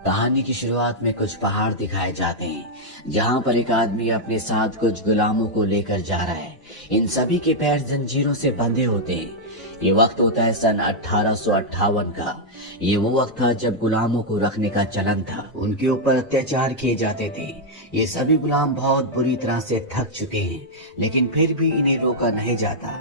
कहानी की शुरुआत में कुछ पहाड़ दिखाए जाते हैं जहां पर एक आदमी अपने साथ कुछ गुलामों को लेकर जा रहा है। इन सभी के पैर जंजीरों से बंधे होते हैं। ये वक्त होता है सन 1858 का। ये वो वक्त था जब गुलामों को रखने का चलन था, उनके ऊपर अत्याचार किए जाते थे। ये सभी गुलाम बहुत बुरी तरह से थक चुके हैं, लेकिन फिर भी इन्हें रोका नहीं जाता।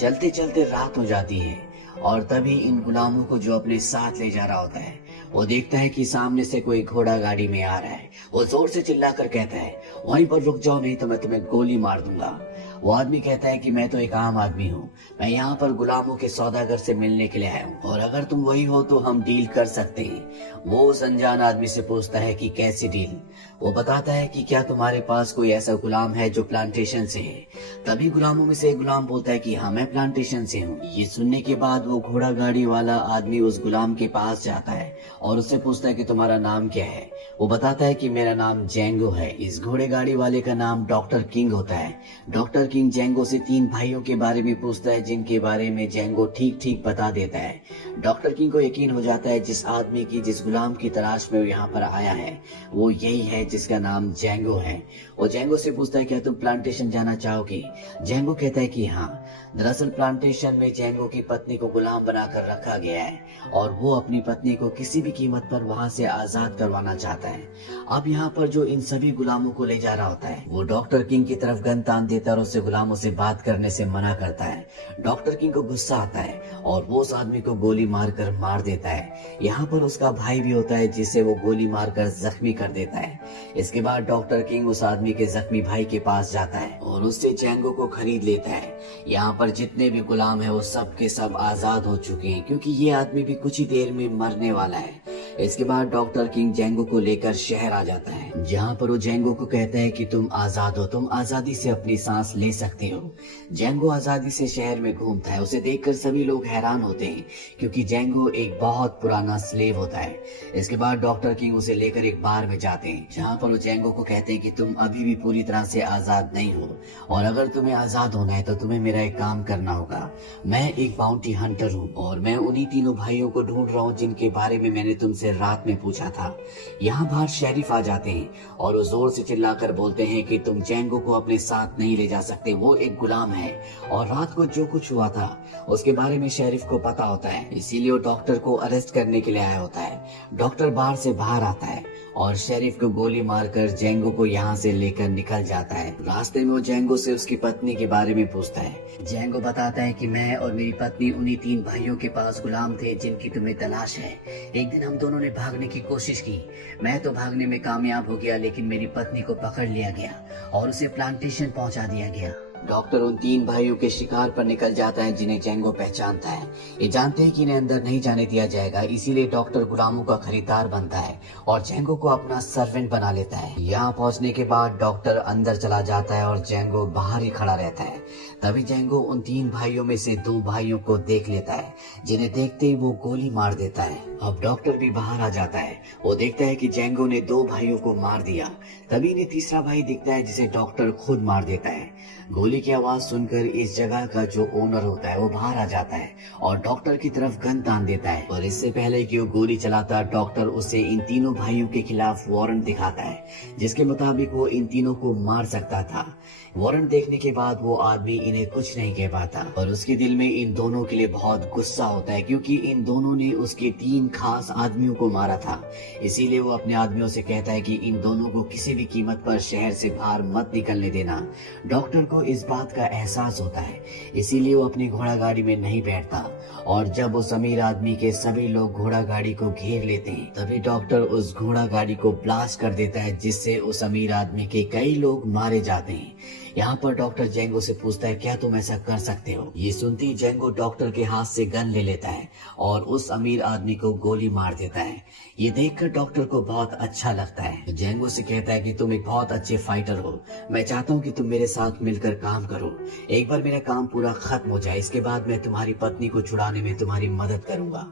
चलते चलते रात हो जाती है और तभी इन गुलामों को जो अपने साथ ले जा रहा होता है, वो देखता है कि सामने से कोई घोड़ा गाड़ी में आ रहा है। वो जोर से चिल्लाकर कहता है, वहीं पर रुक जाओ, नहीं तो मैं तुम्हें गोली मार दूंगा। वो आदमी कहता है कि मैं तो एक आम आदमी हूँ, मैं यहाँ पर गुलामों के सौदागर से मिलने के लिए आया हूँ, और अगर तुम वही हो तो हम डील कर सकते हैं। वो उस अनजान आदमी से पूछता है कि कैसी डील। वो बताता है कि क्या तुम्हारे पास कोई ऐसा गुलाम है जो प्लांटेशन से है। तभी गुलामों में से एक गुलाम बोलता है कि हाँ, मैं प्लांटेशन से हूँ। ये सुनने के बाद वो घोड़ा गाड़ी वाला आदमी उस गुलाम के पास जाता है और उससे पूछता है कि तुम्हारा नाम क्या है। वो बताता है कि मेरा नाम जेंगो है। इस घोड़े गाड़ी वाले का नाम डॉक्टर किंग होता है। डॉक्टर किंग जेंगो से 3 भाइयों के बारे में पूछता है, जिनके बारे में जेंगो ठीक ठीक बता देता है। डॉक्टर किंग को यकीन हो जाता है जिस आदमी की, जिस गुलाम की तलाश में वो यहाँ पर आया है, वो यही है जिसका नाम जेंगो है। वो जेंगो से पूछता है, क्या तुम प्लांटेशन जाना चाहोगे? जेंगो कहता है कि हाँ। दरअसल प्लांटेशन में जेंगो की पत्नी को गुलाम बनाकर रखा गया है और वो अपनी पत्नी को किसी भी कीमत पर वहां से आजाद करवाना चाहता है। अब यहाँ पर जो इन सभी गुलामों को ले जा रहा होता है, वो डॉक्टर किंग की तरफ गन तान देता है और उससे गुलामों से बात करने से मना करता है। डॉक्टर किंग को गुस्सा आता है और वो उस आदमी को गोली मारकर मार देता है। यहाँ पर उसका भाई भी होता है जिसे वो गोली मारकर जख्मी कर देता है। इसके बाद डॉक्टर किंग उस आदमी के जख्मी भाई के पास जाता है और उससे जेंगो को खरीद लेता है। यहाँ पर जितने भी गुलाम है वो सब के सब आजाद हो चुके हैं, क्योंकि ये आदमी भी कुछ ही देर में मरने वाला है। इसके बाद डॉक्टर किंग जेंगो को लेकर शहर आ जाता है, जहाँ पर वो जेंगो को कहता है कि तुम आजाद हो, तुम आजादी से अपनी सांस ले सकते हो। जेंगो आजादी से शहर में घूमता है। उसे देखकर सभी लोग हैरान होते हैं, क्योंकि जेंगो एक बहुत पुराना स्लेव होता है। इसके बाद डॉक्टर किंग उसे लेकर एक बार में जाते हैं, जहाँ पर वो जेंगो को कहते हैं कि तुम अभी भी पूरी तरह से आजाद नहीं हो, और अगर तुम्हें आजाद होना है तो तुम्हें मेरा एक काम करना होगा। मैं एक बाउंटी हंटर हूँ और मैं उन्हीं तीनों भाइयों को ढूंढ रहा हूँ जिनके बारे में मैंने तुमसे रात में पूछा था। यहाँ बाहर शेरिफ आ जाते हैं और वो जोर से चिल्लाकर बोलते हैं कि तुम जेंगो को अपने साथ नहीं ले जा सकते, वो एक गुलाम है और रात को जो कुछ हुआ था उसके बारे में शेरिफ को पता होता है, इसीलिए वो डॉक्टर को अरेस्ट करने के लिए आया होता है। डॉक्टर बाहर से बाहर आता है और शेरिफ को गोली मारकर जेंगो को यहाँ से लेकर निकल जाता है। रास्ते में वो जेंगो से उसकी पत्नी के बारे में पूछता है। जेंगो बताता है कि मैं और मेरी पत्नी उन्हीं 3 भाइयों के पास गुलाम थे जिनकी तुम्हें तलाश है। एक दिन हम दोनों ने भागने की कोशिश की। मैं तो भागने में कामयाब हो गया, लेकिन मेरी पत्नी को पकड़ लिया गया और उसे प्लांटेशन पहुंचा दिया गया। डॉक्टर उन 3 भाइयों के शिकार पर निकल जाता है जिन्हें जेंगो पहचानता है। ये जानते हैं कि इन्हें अंदर नहीं जाने दिया जाएगा, इसीलिए डॉक्टर गुलामों का खरीदार बनता है और जेंगो को अपना सर्वेंट बना लेता है। यहाँ पहुँचने के बाद डॉक्टर अंदर चला जाता है और जेंगो बाहर ही खड़ा रहता है। तभी जेंगो उन 3 भाइयों में से 2 भाइयों को देख लेता है, जिन्हें देखते ही वो गोली मार देता है। अब डॉक्टर भी बाहर आ जाता है। वो देखता है कि जेंगो ने 2 भाइयों को मार दिया। तभी इन्हें तीसरा भाई दिखता है जिसे डॉक्टर खुद मार देता है। गोली की आवाज सुनकर इस जगह का जो ओनर होता है वो बाहर आ जाता है और डॉक्टर की तरफ गन तान देता है, और इससे पहले कि वो गोली चलाता, डॉक्टर उसे इन तीनों भाइयों के खिलाफ वारंट दिखाता है, जिसके मुताबिक वो इन तीनों को मार सकता था। वारंट देखने के बाद वो आदमी इन्हें कुछ नहीं कह पाता और उसके दिल में इन दोनों के लिए बहुत गुस्सा होता है, क्योंकि इन दोनों ने उसके 3 खास आदमियों को मारा था। इसीलिए वो अपने आदमियों से कहता है कि इन दोनों को किसी भी कीमत पर शहर से बाहर मत निकलने देना। डॉक्टर को इस बात का एहसास होता है, इसीलिए वो अपनी घोड़ा गाड़ी में नहीं बैठता, और जब उस अमीर आदमी के सभी लोग घोड़ा गाड़ी को घेर लेते हैं, तभी डॉक्टर उस घोड़ा गाड़ी को ब्लास्ट कर देता है, जिससे उस अमीर आदमी के कई लोग मारे जाते हैं। यहाँ पर डॉक्टर जेंगो से पूछता है, क्या तुम ऐसा कर सकते हो? ये सुनती ही जेंगो डॉक्टर के हाथ से गन ले लेता है और उस अमीर आदमी को गोली मार देता है। ये देखकर डॉक्टर को बहुत अच्छा लगता है। जेंगो से कहता है कि तुम एक बहुत अच्छे फाइटर हो, मैं चाहता हूँ कि तुम मेरे साथ मिलकर काम करो। एक बार मेरा काम पूरा खत्म हो जाए, इसके बाद मैं तुम्हारी पत्नी को छुड़ाने में तुम्हारी मदद करूंगा।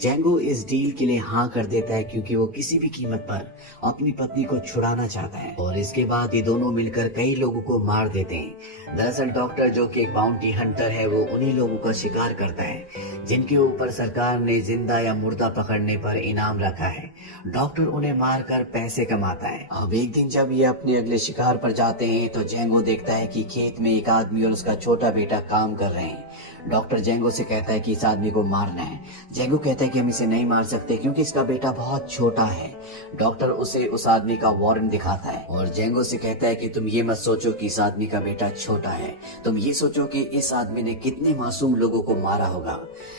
जेंगो इस डील के लिए हाँ कर देता है, क्योंकि वो किसी भी कीमत पर अपनी पत्नी को छुड़ाना चाहता है, और इसके बाद ये दोनों मिलकर कई लोगों को मार मार देते हैं। दरअसल डॉक्टर, जो कि एक बाउंटी हंटर है, वो उन्हीं लोगों का शिकार करता है जिनके ऊपर सरकार ने जिंदा या मुर्दा पकड़ने पर इनाम रखा है। डॉक्टर उन्हें मारकर पैसे कमाता है। अब एक दिन जब ये अपने अगले शिकार पर जाते हैं तो जेंगो देखता है कि खेत में एक आदमी और उसका छोटा बेटा काम कर रहे हैं। डॉक्टर जेंगो से कहता है कि इस आदमी को मारना है। जेंगो कहता है कि हम इसे नहीं मार सकते क्योंकि इसका बेटा बहुत छोटा है। डॉक्टर उसे उस आदमी का वारंट दिखाता है और जेंगो से कहता है कि तुम ये मत सोचो कि इस आदमी का बेटा छोटा है, तुम ये सोचो कि इस आदमी ने कितने मासूम लोगों को मारा होगा।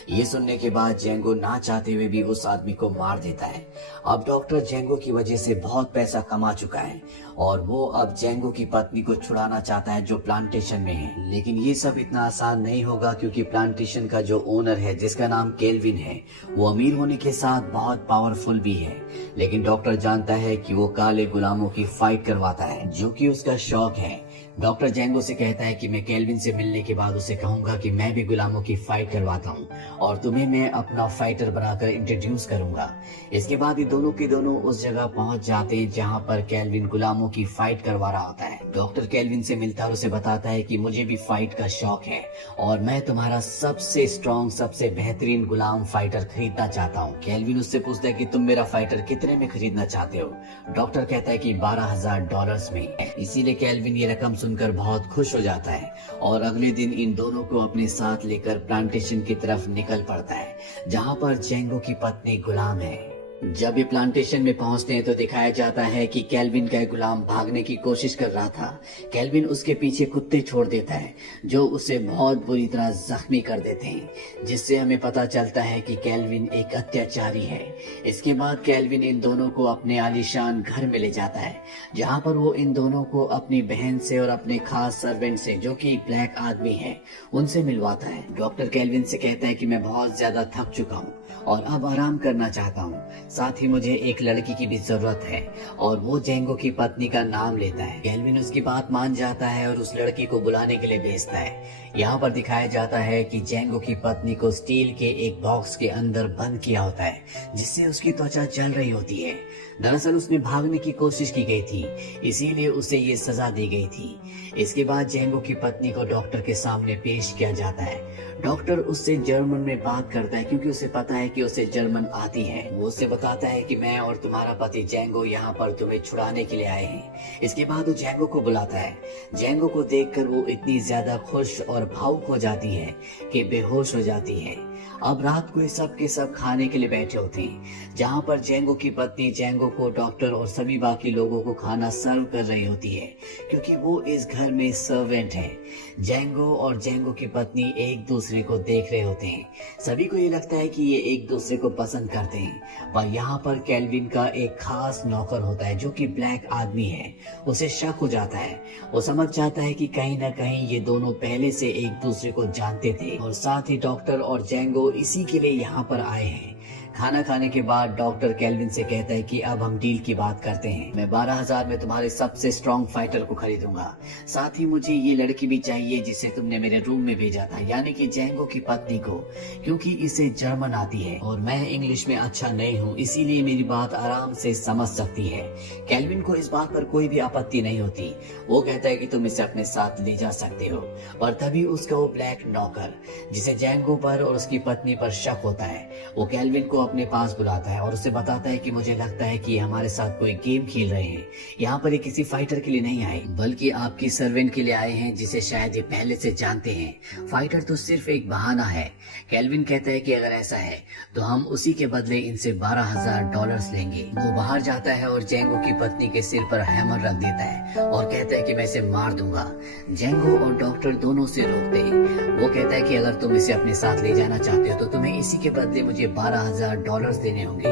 ये सुनने के बाद जेंगो ना चाहते हुए भी उस आदमी को मार देता है। अब डॉक्टर जेंगो की वजह से बहुत पैसा कमा चुका है और वो अब जेंगो की पत्नी को छुड़ाना चाहता है जो प्लांटेशन में है। लेकिन ये सब इतना आसान नहीं होगा क्योंकि प्लांटेशन का जो ओनर है, जिसका नाम केल्विन है, वो अमीर होने के साथ बहुत पावरफुल भी है। लेकिन डॉक्टर जानता है कि वो काले गुलामों की फाइट करवाता है, जो कि उसका शौक है। डॉक्टर जेंगो से कहता है कि मैं केल्विन से मिलने के बाद उसे कहूंगा कि मैं भी गुलामों की फाइट करवाता हूं और तुम्हें मैं अपना फाइटर बनाकर इंट्रोड्यूस करूंगा। इसके बाद ये दोनों के दोनों उस जगह पहुंच जाते हैं जहां पर केल्विन गुलामों की फाइट करवा रहा होता है। डॉक्टर केल्विन से मिलता है और उसे बताता है कि मुझे भी फाइट का शौक है और मैं तुम्हारा सबसे स्ट्रॉन्ग, सबसे बेहतरीन गुलाम फाइटर खरीदना चाहता हूँ। केल्विन उससे पूछता है कि तुम मेरा फाइटर कितने में खरीदना चाहते हो? डॉक्टर कहता है कि $12,000 में। इसीलिए केल्विन ये रकम सुनकर बहुत खुश हो जाता है और अगले दिन इन दोनों को अपने साथ लेकर प्लांटेशन की तरफ निकल पड़ता है जहां पर जेंगो की पत्नी गुलाम है। जब ये प्लांटेशन में पहुंचते हैं तो दिखाया जाता है कि केल्विन का गुलाम भागने की कोशिश कर रहा था। केल्विन उसके पीछे कुत्ते छोड़ देता है जो उसे बहुत बुरी तरह जख्मी कर देते हैं, जिससे हमें पता चलता है कि केल्विन एक अत्याचारी है। इसके बाद केल्विन इन दोनों को अपने आलीशान घर में ले जाता है जहां पर वो इन दोनों को अपनी बहन से और अपने खास सर्वेंट से, जो कि ब्लैक आदमी है, उनसे मिलवाता है। डॉक्टर केल्विन से कहता है कि मैं बहुत ज्यादा थक चुका हूँ और अब आराम करना चाहता हूँ। साथ ही मुझे एक लड़की की भी जरूरत है और वो जेंगो की पत्नी का नाम लेता है। केल्विन उसकी बात मान जाता है और उस लड़की को बुलाने के लिए भेजता है। यहाँ पर दिखाया जाता है कि जेंगो की पत्नी को स्टील के एक बॉक्स के अंदर बंद किया होता है जिससे उसकी त्वचा जल रही होती है। दरअसल उसने भागने की कोशिश की गई थी, इसीलिए उसे ये सजा दी गई थी। इसके बाद जेंगो की पत्नी को डॉक्टर के सामने पेश किया जाता है। डॉक्टर उससे जर्मन में बात करता है क्योंकि उसे पता है कि उसे जर्मन आती है। वो उससे बताता है कि मैं और तुम्हारा पति जेंगो यहाँ पर तुम्हें छुड़ाने के लिए आए हैं। इसके बाद वो जेंगो को बुलाता है। जेंगो को देखकर वो इतनी ज्यादा खुश और भावुक हो जाती है कि बेहोश हो जाती है। अब रात को ये सब के सब खाने के लिए बैठे होते हैं जहाँ पर जेंगो की पत्नी जेंगो को, डॉक्टर और सभी बाकी लोगों को खाना सर्व कर रही होती है क्योंकि वो इस घर में सर्वेंट है। जेंगो और जेंगो की पत्नी एक दूसरे को देख रहे होते हैं। सभी को ये लगता है कि ये एक दूसरे को पसंद करते हैं, पर यहाँ पर केल्विन का एक खास नौकर होता है जो कि ब्लैक आदमी है। उसे शक हो जाता है। वो समझ जाता है कि कहीं ना कहीं ये दोनों पहले से एक दूसरे को जानते थे और साथ ही डॉक्टर और जेंगो इसी के लिए यहाँ पर आए हैं। खाना खाने के बाद डॉक्टर केल्विन से कहता है कि अब हम डील की बात करते हैं। मैं 12,000 में तुम्हारे सबसे स्ट्रॉन्ग फाइटर को खरीदूंगा। साथ ही मुझे ये लड़की भी चाहिए जिसे तुमने मेरे रूम में भेजा था, यानी कि जेंगो की पत्नी को, क्योंकि इसे जर्मन आती है और मैं इंग्लिश में अच्छा नहीं हूँ, इसीलिए मेरी बात आराम से समझ सकती है। केल्विन को इस बात पर कोई भी आपत्ति नहीं होती। वो कहता है कि तुम इसे अपने साथ ले जा सकते हो। और तभी उसका वो ब्लैक नौकर, जिसे जेंगो पर और उसकी पत्नी पर शक होता है, वो केल्विन को अपने पास बुलाता है और उसे बताता है कि मुझे लगता है कि हमारे साथ कोई गेम खेल रहे हैं। यहाँ पर ये किसी फाइटर के लिए नहीं आए बल्कि आपकी सर्वेंट के लिए आए हैं जिसे शायद ये पहले से जानते हैं। फाइटर तो सिर्फ एक बहाना है। केल्विन कहता है कि अगर ऐसा है तो हम उसी के बदले इनसे $12,000 लेंगे। वो बाहर जाता है और जेंगो की पत्नी के सिर पर हैमर रख देता है और कहता है कि मैं इसे मार दूंगा। जेंगो और डॉक्टर दोनों से रोकते हैं। वो कहता है कि अगर तुम इसे अपने साथ ले जाना चाहते हो तो तुम्हें इसी के बदले मुझे $12,000 देने होंगे।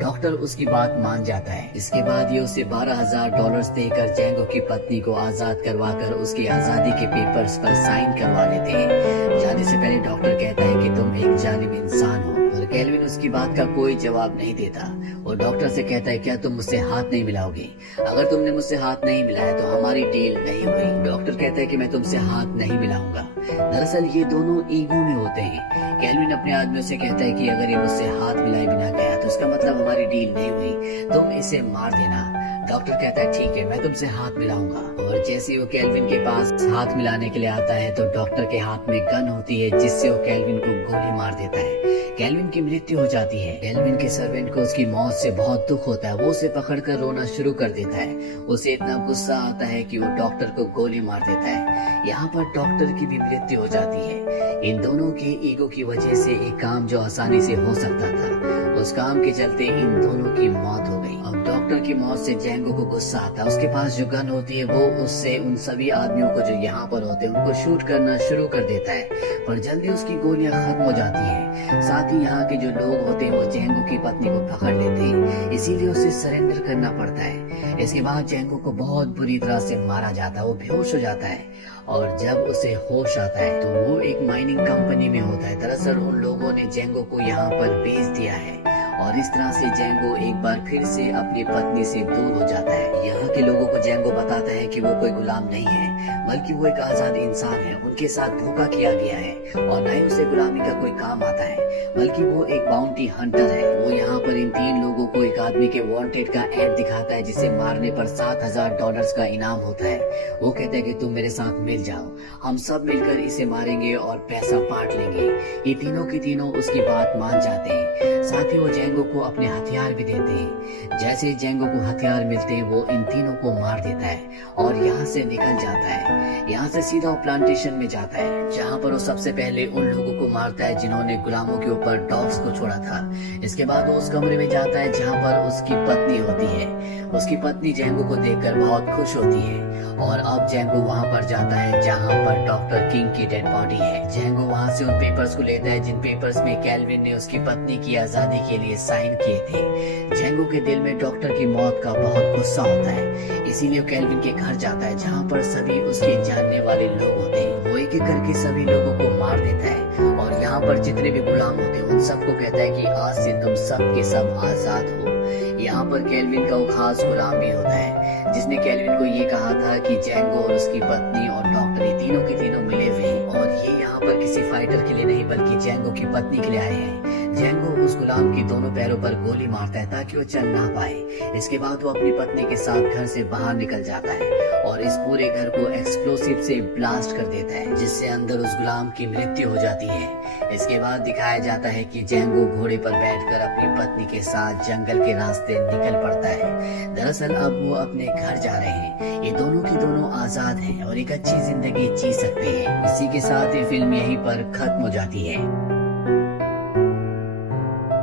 डॉक्टर उसकी बात मान जाता है। इसके बाद ये उसे $12,000 देकर जेंगो की पत्नी को आजाद करवाकर उसकी आजादी के पेपर्स पर साइन करवा लेते हैं। जाने से पहले डॉक्टर कहता है कि तुम एक जालिम इंसान हो, पर केल्विन उसकी बात का कोई जवाब नहीं देता। वो डॉक्टर से कहता है, क्या तुम मुझसे हाथ नहीं मिलाओगे? अगर तुमने मुझसे हाथ नहीं मिलाया तो हमारी डील नहीं हुई। डॉक्टर कहता है कि मैं तुमसे हाथ नहीं मिलाऊंगा। दरअसल ये दोनों ईगो में होते हैं। केल्विन अपने आदमियों से कहता है कि अगर ये मुझसे हाथ मिलाए बिना गया तो इसका मतलब हमारी डील नहीं हुई, तुम इसे मार देना। डॉक्टर कहता है, ठीक है, मैं तुमसे हाथ मिलाऊंगा। और जैसे ही वो केल्विन के पास हाथ मिलाने के लिए आता है तो डॉक्टर के हाथ में गन होती है, जिससे वो केल्विन को गोली मार देता है। केल्विन की मृत्यु हो जाती है। केल्विन के सर्वेंट को उसकी मौत से बहुत दुख होता है। वो उसे पकड़कर रोना शुरू कर देता है। उसे इतना गुस्सा आता है कि वो डॉक्टर को गोली मार देता है। यहाँ पर डॉक्टर की भी मृत्यु हो जाती है। इन दोनों के ईगो की वजह से एक काम जो आसानी से हो सकता था, उस काम के चलते इन दोनों की मौत हो गई। अब डॉक्टर की मौत से जेंगो को गुस्सा आता है। उसके पास जो गन होती है वो उससे उन सभी आदमियों को जो यहाँ पर होते हैं उनको शूट करना शुरू कर देता है, पर जल्दी उसकी गोलियां खत्म हो जाती हैं। साथ ही यहाँ के जो लोग होते हैं वो जेंगो की पत्नी को पकड़ लेते हैं, इसीलिए उसे सरेंडर करना पड़ता है। इसके बाद जेंगो को बहुत बुरी तरह से मारा जाता है। वो बेहोश हो जाता है और जब उसे होश आता है तो वो एक माइनिंग कंपनी में होता है। दरअसल उन लोगों ने जेंगो को यहाँ पर बेच दिया है और इस तरह से जेंगो एक बार फिर से अपनी पत्नी से दूर हो जाता है। यहाँ के लोगों को जेंगो बताता है कि वो कोई गुलाम नहीं है, बल्कि वो एक आजाद इंसान है। उनके साथ धोखा किया गया है और न ही उसे गुलामी का कोई काम आता है, बल्कि वो एक बाउंटी हंटर है। वो यहाँ पर इन 3 लोगों को एक आदमी के वांटेड का ऐड दिखाता है, जिसे मारने पर $7,000 का इनाम होता है। वो कहते हैं कि तुम मेरे साथ मिल जाओ, हम सब मिलकर इसे मारेंगे और पैसा बांट लेंगे। ये तीनों की तीनों उसकी बात मान जाते हैं। साथ ही वो जेंगो को अपने हथियार भी देते हैं। जैसे जेंगो को हथियार मिलते हैं वो इन तीनों को मार देता है और यहाँ से निकल जाता है। यहाँ से सीधा वो प्लांटेशन में जाता है, जहाँ पर वो सबसे पहले उन लोगों को मारता है जिन्होंने गुलामों के ऊपर डॉग्स को छोड़ा था। इसके बाद वो उस कमरे में जाता है जहाँ पर उसकी पत्नी होती है। उसकी पत्नी जेंगो को देखकर बहुत खुश होती है और अब जेंगो वहाँ पर जाता है जहाँ पर डॉक्टर किंग की डेड बॉडी है। जेंगो वहाँ से उन पेपर्स को लेता है जिन पेपर्स में केल्विन ने उसकी पत्नी की आजादी के लिए साइन किए थे। जेंगो के दिल में डॉक्टर की मौत का बहुत गुस्सा होता है, इसीलिए केल्विन के घर जाता है जहाँ पर सभी उसके जानने वाले लोग होते हैं। वो एक एक करके सभी लोगों को मार देता है और यहाँ पर जितने भी गुलाम होते हैं उन सबको कहता है कि आज से तुम सब के सब आजाद हो। यहाँ पर केल्विन का वो खास गुलाम भी होता है जिसने केल्विन को ये कहा था कि जेंगो और उसकी पत्नी और डॉक्टर ये तीनों के तीनों मिले हुए हैं और ये यहाँ पर किसी फाइटर के लिए नहीं बल्कि जेंगो की पत्नी के लिए आए हैं। जेंगो उस गुलाम की दोनों पैरों पर गोली मारता है ताकि वो चल ना पाए। इसके बाद वो अपनी पत्नी के साथ घर से बाहर निकल जाता है और इस पूरे घर को एक्सप्लोसिव से ब्लास्ट कर देता है, जिससे अंदर उस गुलाम की मृत्यु हो जाती है। इसके बाद दिखाया जाता है कि जेंगो घोड़े पर बैठकर अपनी पत्नी के साथ जंगल के रास्ते निकल पड़ता है। दरअसल अब वो अपने घर जा रहे हैं। ये दोनों की दोनों आजाद हैं और एक अच्छी जिंदगी जी सकते हैं। इसी के साथ ये फिल्म यहीं पर खत्म हो जाती है।